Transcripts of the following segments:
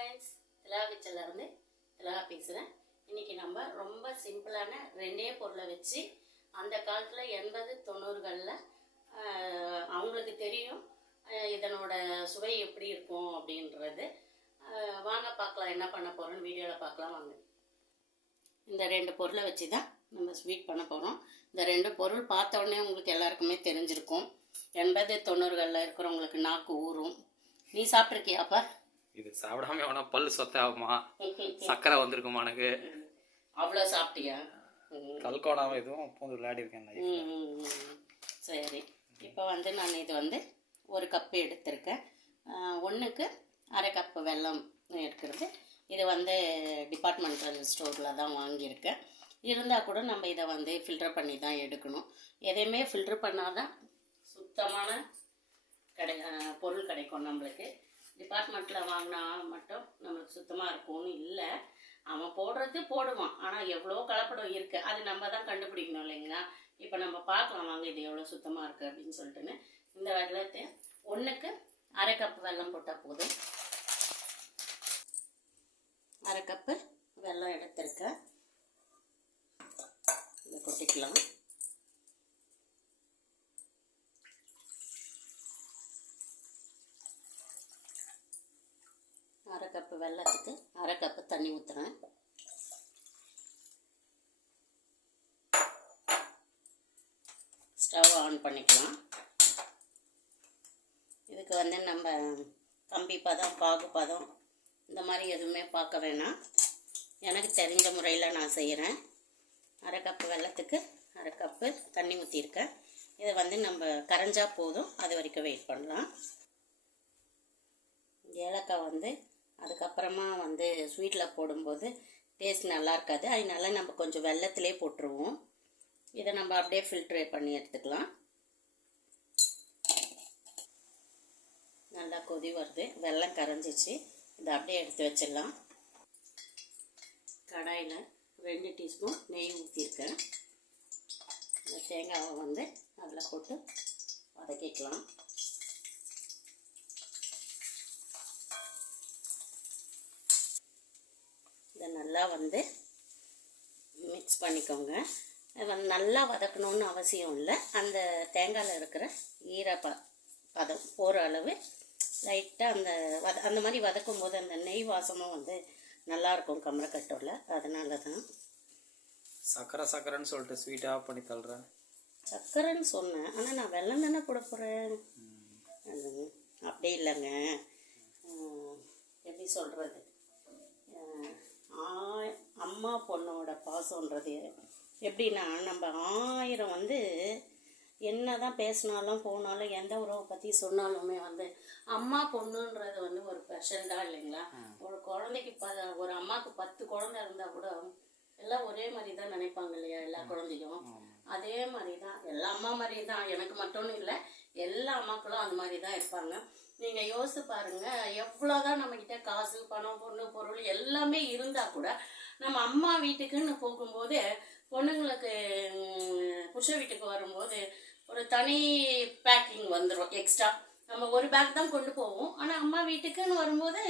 Friends திலா கிச்சன்லேருந்து திலா பேசுகிறேன் இன்றைக்கி நம்ம ரொம்ப சிம்பிளான ரெண்டே பொருளை வச்சு அந்த காலத்தில் எண்பது தொண்ணூறுகளில் அவங்களுக்கு தெரியும் இதனோட சுவை எப்படி இருக்கும் அப்படின்றது. வாங்க பார்க்கலாம் என்ன பண்ண போகிறோம்னு வீடியோவில் பார்க்கலாம் வாங்க. இந்த ரெண்டு பொருளை வச்சு தான் நம்ம ஸ்வீட் பண்ண போகிறோம் இந்த ரெண்டு பொருள் பார்த்த உடனே உங்களுக்கு எல்லாருக்குமே தெரிஞ்சிருக்கும். எண்பது தொண்ணூறுகளில் இருக்கிறவங்களுக்கு நாக்கு ஊறும். நீ சாப்பிட்ருக்கியாப்பா இது சாப்பிடாம எவனா பல்லு சொத்த ஆகுமா சக்கரை வந்திருக்குமா எனக்கு? அவ்வளோ சாப்பிட்டியா. கல்கோடாம எதுவும் பூந்து விளையாடி இருக்கேன். சரி. இப்போ வந்து நான் இது வந்து ஒரு கப்பு எடுத்திருக்கேன். ஒன்றுக்கு அரை கப்பு வெல்லம் இருக்கிறது இது வந்து டிபார்ட்மெண்டல் ஸ்டோரில் தான் வாங்கியிருக்கேன். இருந்தால் கூட நம்ம இதை வந்து ஃபில்டர் பண்ணி தான் எடுக்கணும். எதையுமே ஃபில்டர் பண்ணால் தான் சுத்தமான கிடை பொருள் கிடைக்கும் நம்மளுக்கு. டிபார்ட்மெண்ட்டில் வாங்கினா மட்டும் நம்மளுக்கு சுத்தமாக இருக்கும்னு இல்லை. அவன் போடுறது போடுவான். ஆனால் எவ்வளோ கலப்படம் இருக்குது அது நம்ம தான் கண்டுபிடிக்கணும் இல்லைங்களா? இப்போ நம்ம பார்க்கலாம் வாங்க இது எவ்வளோ சுத்தமாக இருக்குது அப்படின்னு சொல்லிட்டுன்னு. இந்த வெள்ளத்தை ஒன்றுக்கு அரை கப் வெல்லம் போட்டால் போதும். அரை கப்பு வெல்லம் எடுத்திருக்கேன். இதை கொட்டிக்கலாம். அரை கப்பு வெல்லத்துக்கு அரை கப்பு தண்ணி ஊற்றுறேன் ஸ்டவ் ஆன் பண்ணிக்கலாம். இதுக்கு வந்து நம்ம கம்பி பதம் பாகு பதம் இந்த மாதிரி எதுவுமே பார்க்க வேணாம். எனக்கு தெரிஞ்ச முறையில் நான் செய்கிறேன் அரை கப்பு வெல்லத்துக்கு அரை கப்பு தண்ணி ஊற்றிருக்கேன் இதை வந்து நம்ம கரைஞ்சா போதும். அது வரைக்கும் வெயிட் பண்ணலாம். ஏலக்காய் வந்து அதுக்கப்புறமா வந்து ஸ்வீட்டில் போடும்போது டேஸ்ட் நல்லா இருக்காது. அதனால நம்ம கொஞ்சம் வெள்ளத்திலே போட்டுருவோம். இதை நம்ம அப்படியே ஃபில்ட்ரே பண்ணி எடுத்துக்கலாம். நல்லா கொதி வருது. வெள்ளம் கரைஞ்சிச்சு. இதை அப்படியே எடுத்து வச்சிடலாம். கடாயில் ரெண்டு டீஸ்பூன் நெய் ஊற்றிருக்கேன் இந்த தேங்காவை வந்து அதில் போட்டு வதக்கிக்கலாம். இதை நல்லா வந்து மிக்ஸ் பண்ணிக்கோங்க. வந்து நல்லா வதக்கணும்னு அவசியம் இல்லை. அந்த தேங்காயில் இருக்கிற ஈரப்ப பதம் போகிற அளவு லைட்டாக அந்த வத அந்த மாதிரி வதக்கும் போது அந்த நெய் வாசமும் வந்து நல்லாயிருக்கும் கமரக்கட்டோவில் அதனால தான். சக்கரை சக்கரைன்னு சொல்லிட்டு ஸ்வீட்டா பண்ணி தள்ளுறேன் சர்க்கரைன்னு சொன்னேன். ஆனால் நான் வெல்லம் தானே போட போகிறேன் அப்படி இல்லைங்க. எப்படி சொல்கிறது அம்மா பொண்ணோட பாசம்ன்றது எப்படின்னா நம்ம ஆயிரம் வந்து என்ன தான் பேசினாலும் போனாலும் எந்த உறவை பற்றி சொன்னாலுமே வந்து அம்மா பொண்ணுன்றது வந்து ஒரு ஸ்பெஷல் தான் இல்லைங்களா? ஒரு குழந்தைக்கு ப ஒரு அம்மாவுக்கு பத்து குழந்தை இருந்தால் கூட எல்லாம் ஒரே மாதிரி தான் நினைப்பாங்க இல்லையா எல்லா குழந்தையும்? அதே மாதிரி தான் எல்லா அம்மா மாதிரி தான் எனக்கு மட்டும்னு இல்லை எல்லா அம்மாக்களும் அந்த மாதிரி தான் இருப்பாங்க. நீங்கள் யோசிச்சு பாருங்க எவ்வளோதான் நம்மக்கிட்ட காசு பணம் பொண்ணு பொருள் எல்லாமே இருந்தால் கூட நம்ம அம்மா வீட்டுக்குன்னு போகும்போது பொண்ணுங்களுக்கு புருஷ வீட்டுக்கு வரும்போது ஒரு தனி பேக்கிங் வந்துடும் எக்ஸ்ட்ரா நம்ம ஒரு பேக் தான் கொண்டு போவோம். ஆனால் அம்மா வீட்டுக்குன்னு வரும்போது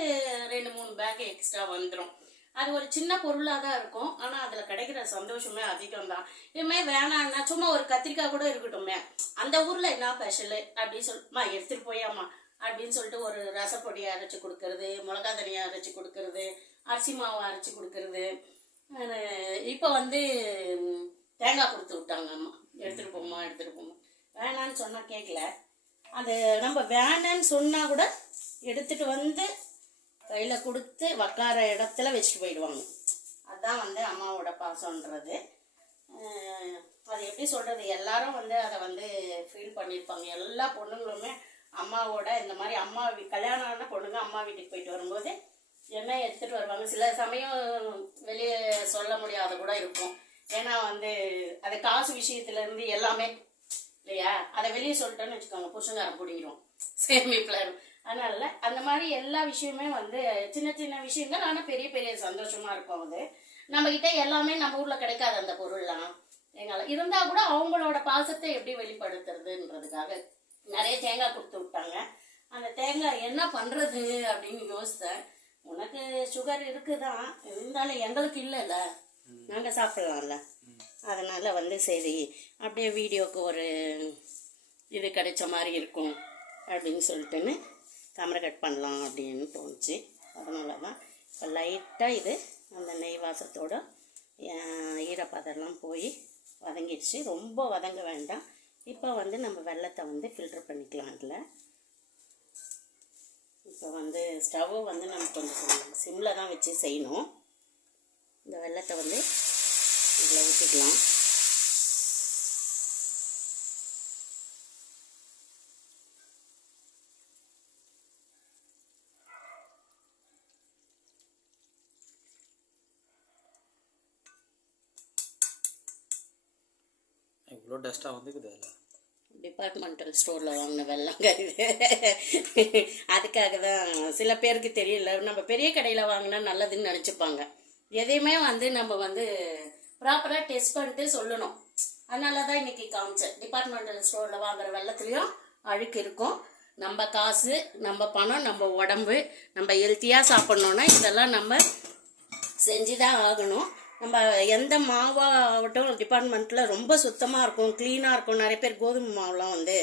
ரெண்டு மூணு பேக் எக்ஸ்ட்ரா வந்துடும் அது ஒரு சின்ன பொருளாக தான் இருக்கும். ஆனால் அதில் கிடைக்கிற சந்தோஷமே அதிகம் தான் இதுமே வேணான்னா சும்மா ஒரு கத்திரிக்காய் கூட இருக்கட்டுமே அந்த ஊரில் என்ன ஸ்பெஷலு அப்படின்னு சொல்லுமா எடுத்துகிட்டு போயாம்மா. அப்படின்னு சொல்லிட்டு ஒரு ரசப்பொடியை அரைச்சி கொடுக்கறது மிளகா தனியாக அரைச்சி கொடுக்கறது அரிசி மாவு அரைச்சி கொடுக்கறது. இப்போ வந்து தேங்காய் கொடுத்து விட்டாங்க அம்மா. எடுத்துகிட்டு போமா எடுத்துகிட்டு போம்மா. வேணான்னு சொன்னால் கேட்கல அது நம்ம வேணான்னு சொன்னால் கூட எடுத்துகிட்டு வந்து கையில் கொடுத்து உக்கார இடத்துல வச்சுட்டு போயிடுவாங்க. அதுதான் வந்து அம்மாவோட பாசம்ன்றது. அது எப்படி சொல்கிறது எல்லாரும் வந்து அதை வந்து ஃபீல் பண்ணியிருப்பாங்க எல்லா பொண்ணுங்களுமே அம்மாவோட இந்த மாதிரி அம்மா வீ கல்யாணம் ஆன பொண்ணுங்க அம்மா வீட்டுக்கு போயிட்டு வரும்போது என்ன எடுத்துகிட்டு வருவாங்க. சில சமயம் வெளியே சொல்ல முடியாத கூட இருக்கும். ஏன்னா வந்து அது காசு விஷயத்துலேருந்து எல்லாமே இல்லையா? அதை வெளியே சொல்லிட்டோன்னு வச்சுக்கோங்க புருஷங்காரன் பிடிங்கிடும் சேமிப்பில் அதனால அந்த மாதிரி எல்லா விஷயமே வந்து சின்ன சின்ன விஷயங்கள் ஆனால் பெரிய பெரிய சந்தோஷமா இருக்கும் அது. நம்ம கிட்ட எல்லாமே நம்ம ஊர்ல கிடைக்காது அந்த பொருள்லாம். எங்களால் இருந்தால் கூட அவங்களோட பாசத்தை எப்படி வெளிப்படுத்துறதுன்றதுக்காக நிறைய தேங்காய் கொடுத்து விட்டாங்க. அந்த தேங்காய் என்ன பண்ணுறது அப்படின்னு யோசித்தேன். உனக்கு சுகர் இருக்குதான் இருந்தாலும் எங்களுக்கு இல்லைல்ல. நாங்கள் சாப்பிடலாம்ல. அதனால் வந்து சரி அப்படியே வீடியோக்கு ஒரு இது கிடைச்ச மாதிரி இருக்கும் அப்படின்னு சொல்லிட்டுன்னு கேமரா கட் பண்ணலாம் அப்படின்னு தோணுச்சு. அதனால தான் இப்போ லைட்டாக இது அந்த நெய் வாசத்தோட ஈரப்பதெல்லாம் போய் வதங்கிடுச்சு. ரொம்ப வதங்க வேண்டாம். இப்போ வந்து நம்ம வெள்ளத்தை வந்து ஃபில்டர் பண்ணிக்கலாம் இதில். இப்போ வந்து ஸ்டவ்வை வந்து நம்ம கொஞ்சம் சிம்மில் தான் வச்சு செய்யணும். இந்த வெள்ளத்தை வந்து இதில் ஊற்றிக்கலாம் இவ்வளோ டஸ்ட்டாக வந்துக்குது அதில். டிபார்ட்மெண்டல் ஸ்டோரில் வாங்கின வெள்ளங்க இது. அதுக்காக தான் சில பேருக்கு தெரியல. நம்ம பெரிய கடையில் வாங்கினா நல்லதுன்னு நினச்சிப்பாங்க. எதையுமே வந்து நம்ம வந்து ப்ராப்பராக டெஸ்ட் பண்ணிட்டு சொல்லணும். அதனால தான் இன்னைக்கு காமிச்சேன். டிபார்ட்மெண்டல் ஸ்டோரில் வாங்குற வெள்ளத்துலேயும் அழுக்கு இருக்கும். நம்ம காசு நம்ம பணம் நம்ம உடம்பு நம்ம ஹெல்த்தியாக சாப்பிட்ணுன்னா இதெல்லாம் நம்ம செஞ்சு தான் ஆகணும். நம்ம எந்த மாவாகட்டும் டிபார்ட்மெண்ட்டில் ரொம்ப சுத்தமாக இருக்கும் க்ளீனாக இருக்கும். நிறைய பேர் கோதுமை மாவுலாம் வந்து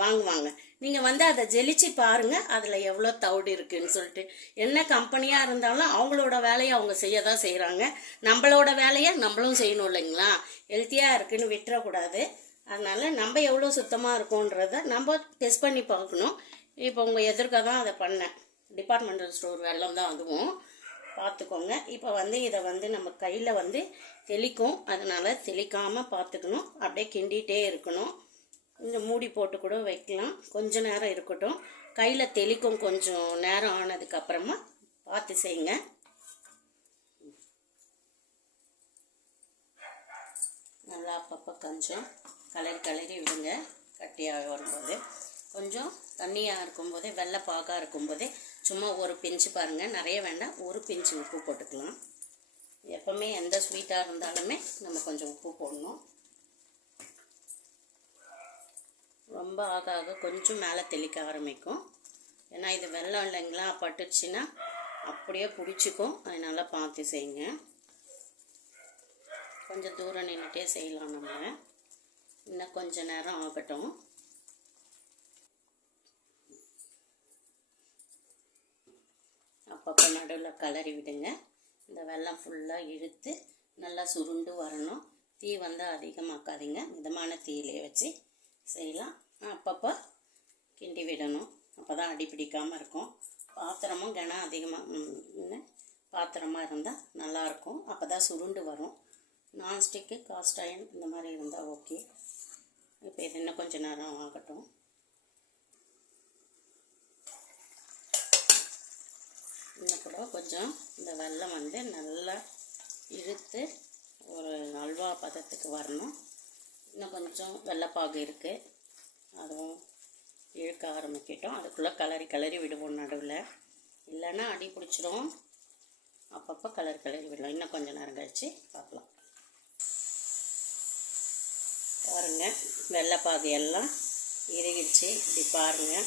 வாங்குவாங்க. நீங்கள் வந்து அதை ஜெலிச்சு பாருங்கள் அதில் எவ்வளோ தவிடு இருக்குன்னு சொல்லிட்டு. என்ன கம்பெனியாக இருந்தாலும் அவங்களோட வேலையை அவங்க செய்ய தான் செய்கிறாங்க நம்மளோட வேலையை நம்மளும் செய்யணும் இல்லைங்களா? ஹெல்த்தியாக இருக்குன்னு விட்டுறக்கூடாது. அதனால் நம்ம எவ்வளோ சுத்தமாக இருக்கோன்றத நம்ம டெஸ்ட் பண்ணி பார்க்கணும். இப்போ உங்கள் எதிர்க்க தான் அதை பண்ணேன். டிபார்ட்மெண்டல் ஸ்டோர் வெள்ளம் தான் அதுவும். பார்த்துக்கோங்க. இப்போ வந்து இதை வந்து நம்ம கையில் வந்து தெளிக்கும். அதனால் தெளிக்காமல் பார்த்துக்கணும். அப்படியே கிண்டிகிட்டே இருக்கணும். இந்த மூடி போட்டு கூட வைக்கலாம். கொஞ்ச நேரம் இருக்கட்டும். கையில் தெளிக்கும் கொஞ்சம் நேரம் ஆனதுக்கப்புறமா பார்த்து செய்யுங்க. நல்லா அப்பப்போ கொஞ்சம் கலரி கலரி விடுங்க. கட்டியாக வரும்போது. கொஞ்சம் தண்ணியாக இருக்கும்போது வெள்ளை பாகாக இருக்கும்போது சும்மா ஒரு பிஞ்சு பாருங்கள் நிறைய வேண்டாம். ஒரு பிஞ்சு உப்பு போட்டுக்கலாம். எப்போவுமே எந்த ஸ்வீட்டாக இருந்தாலுமே நம்ம கொஞ்சம் உப்பு போடணும். ரொம்ப ஆக ஆக கொஞ்சம் மேலே தெளிக்க ஆரம்பிக்கும். ஏன்னா இது வெள்ளம் இல்லைங்களா? பட்டுச்சுன்னா அப்படியே பிடிச்சிக்கும். அதனால் பார்த்து செய்யுங்க. கொஞ்சம் தூரம் நின்றுட்டே செய்யலாம் நம்ம. இன்னும் கொஞ்சம் நேரம் ஆகட்டும். அப்பப்போ நடுவில் கலரி விடுங்க. இந்த வெள்ளம் ஃபுல்லாக இழுத்து நல்லா சுருண்டு வரணும். தீ வந்து அதிகமாக்காதீங்க. மிதமான தீயிலே வச்சு செய்யலாம். அப்பப்போ கிண்டி விடணும். அப்போ தான் அடி பிடிக்காமல் இருக்கும். பாத்திரமும் கனம் அதிகமாக பாத்திரமாக இருந்தால் நல்லாயிருக்கும் அப்போ தான் சுருண்டு வரும். நான்ஸ்டிக்கு காஸ்ட் அயன் இந்த மாதிரி இருந்தால் ஓகே இப்போ இது இன்னும் கொஞ்சம் நேரம் ஆகட்டும். அப்போ கொஞ்சம் இந்த வெள்ளம் வந்து நல்லா இழுத்து ஒரு அல்வா பதத்துக்கு வரணும். இன்னும் கொஞ்சம் வெள்ளைப்பாகு இருக்குது அதுவும் இழுக்க ஆரம்பிக்கிட்டோம். அதுக்குள்ளே கலரி கலரி விடுவோம் நடுவில். இல்லைன்னா அடி பிடிச்சிரும். அப்பப்போ கலர் கலரி விடலாம். இன்னும் கொஞ்சம் நேரம் கழித்து பார்க்கலாம். பாருங்கள் வெள்ளைப்பாகு எல்லாம் இறுகிடுச்சு. இப்படி பாருங்கள்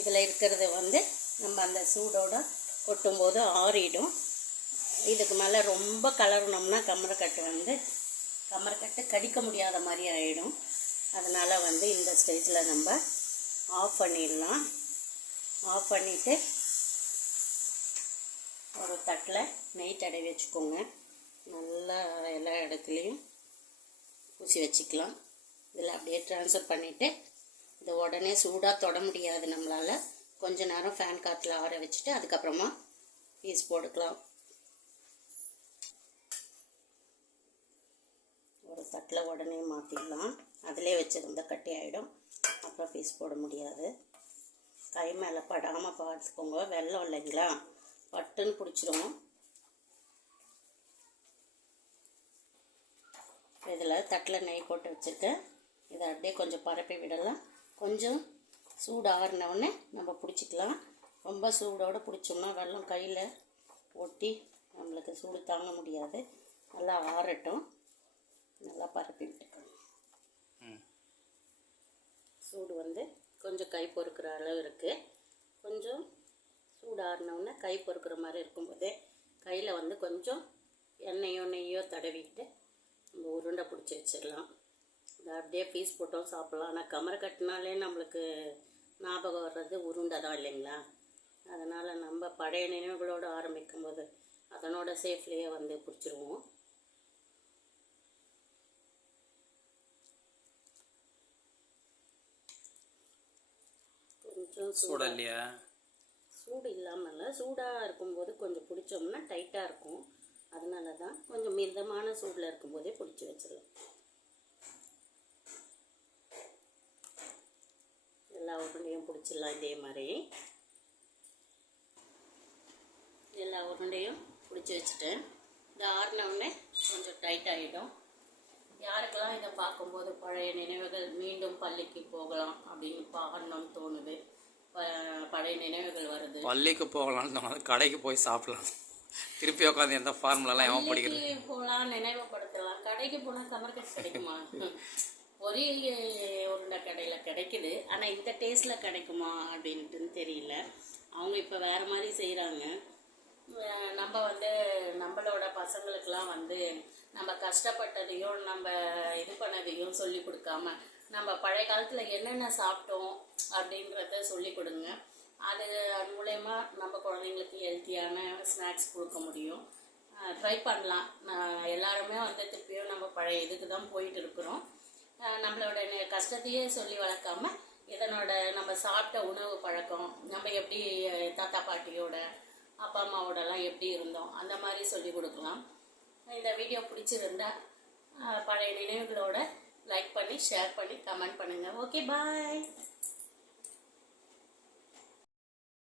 இதில் இருக்கிறது வந்து நம்ம அந்த சூடோட கொட்டும்போது ஆறிடும். இதுக்கு மேலே ரொம்ப கலரணும்னா கமரக்கட்டு வந்து கமரக்கட்டு கடிக்க முடியாத மாதிரி ஆகிடும் அதனால் வந்து இந்த ஸ்டேஜில் நம்ம ஆஃப் பண்ணிடலாம். ஆஃப் பண்ணிவிட்டு ஒரு தட்டில் நெய் தடவி வச்சுக்கோங்க. நல்லா எல்லா இடத்துலையும் பூசி வச்சுக்கலாம். இதில் அப்படியே ட்ரான்ஸ்ஃபர் பண்ணிவிட்டு இது உடனே சூடாக தொட முடியாது நம்மளால். கொஞ்ச நேரம் ஃபேன் காற்றுல ஆற வச்சுட்டு அதுக்கப்புறமா பீஸ் போட்டுக்கலாம். ஒரு தட்டில் உடனே மாற்றிடலாம் அதிலே வச்சுருந்தா கட்டி ஆகிடும் அப்புறம் பீஸ் போட முடியாது. கை மேலே படாமல் பார்த்துக்கோங்க வெள்ளம் இல்லைங்களா? பட்டுன்னு பிடிச்சிரும். இதில் தட்டில் நெய் போட்டு வச்சுருக்கேன். இதை அப்படியே கொஞ்சம் பரப்பி விடலாம். கொஞ்சம் சூடு ஆறினவுடனே நம்ம பிடிச்சிக்கலாம். ரொம்ப சூடோடு பிடிச்சோம்னா வெள்ளம் கையில் ஒட்டி நம்மளுக்கு சூடு தாங்க முடியாது. நல்லா ஆறட்டும். நல்லா பரப்பி விட்டுக்கணும். சூடு வந்து கொஞ்சம் கை பொறுக்கிற அளவு இருக்குது கொஞ்சம் சூடாறினவுடனே கை பொறுக்கிற மாதிரி இருக்கும்போதே கையில் வந்து கொஞ்சம் எண்ணெயோ நெய்யோ தடவிட்டு நம்ம உருண்டை பிடிச்சி வச்சிடலாம். இதை அப்படியே பீஸ் போட்டோம் சாப்பிட்லாம். ஆனால் கமரை கட்டினாலே நம்மளுக்கு ஞாபகம் வர்றது உருண்டை தான் இல்லைங்களா? அதனால் நம்ம பழைய நினைவுகளோடு ஆரம்பிக்கும் போது அதனோட சேஃப்லேயே வந்து பிடிச்சிருவோம். கொஞ்சம் சூட சூடாக இல்லையா சூடு இல்லாமல் இல்லை சூடாக இருக்கும்போது கொஞ்சம் பிடிச்சோம்னா டைட்டாக இருக்கும். அதனால தான் கொஞ்சம் மிதமான சூடில் இருக்கும்போதே பிடிச்சி வச்சிடலாம். எல்லா உருண்டையும் பிடிச்சிடலாம் இதே மாதிரி. எல்லா உருண்டையும் பிடிச்சி வச்சுட்டேன் இந்த ஆறினவுடனே கொஞ்சம் டைட் ஆகிடும் யாருக்கெல்லாம் இதை பார்க்கும்போது பழைய நினைவுகள் மீண்டும் பள்ளிக்கு போகலாம் அப்படின்னு பாடணும்னு தோணுது. பழைய நினைவுகள் வருது. பள்ளிக்கு போகலாம்னு தோணுது. கடைக்கு போய் சாப்பிடலாம். திருப்பி உட்காந்து எந்த ஃபார்முலாலாம் எவன் படிக்கிறது? போகலாம் நினைவுபடுத்தலாம். கடைக்கு போனால் கமர்கட் கிடைக்குமா? பொரியல் உருண்டை கடையில் கிடைக்குது. ஆனால் இந்த டேஸ்ட்டில் கிடைக்குமா அப்படின்ட்டுன்னு தெரியல. அவங்க இப்போ வேறு மாதிரி செய்கிறாங்க நம்ம வந்து நம்மளோட பசங்களுக்கெலாம் வந்து நம்ம கஷ்டப்பட்டதையும் நம்ம இது பண்ணதையும் சொல்லி கொடுக்காம நம்ம பழைய காலத்தில் என்னென்ன சாப்பிட்டோம் அப்படின்றத சொல்லி கொடுங்க. அது அது மூலயமா நம்ம குழந்தைங்களுக்கு ஹெல்த்தியான ஸ்நாக்ஸ் கொடுக்க முடியும். ட்ரை பண்ணலாம். நான் எல்லாருமே வந்து திருப்பியும் நம்ம பழைய இதுக்கு தான் போயிட்டு இருக்கிறோம். நம்மளோட கஷ்டத்தையே சொல்லி வளர்க்காம இதனோட நம்ம சாப்பிட்ட உணவு பழக்கம் நம்ம எப்படி தாத்தா பாட்டியோட அப்பா அம்மாவோடலாம் எப்படி இருந்தோம் அந்த மாதிரி சொல்லி கொடுக்கலாம். இந்த வீடியோ பிடிச்சிருந்தா பழைய நினைவுகளோட லைக் பண்ணி ஷேர் பண்ணி கமெண்ட் பண்ணுங்கள் ஓகே பாய்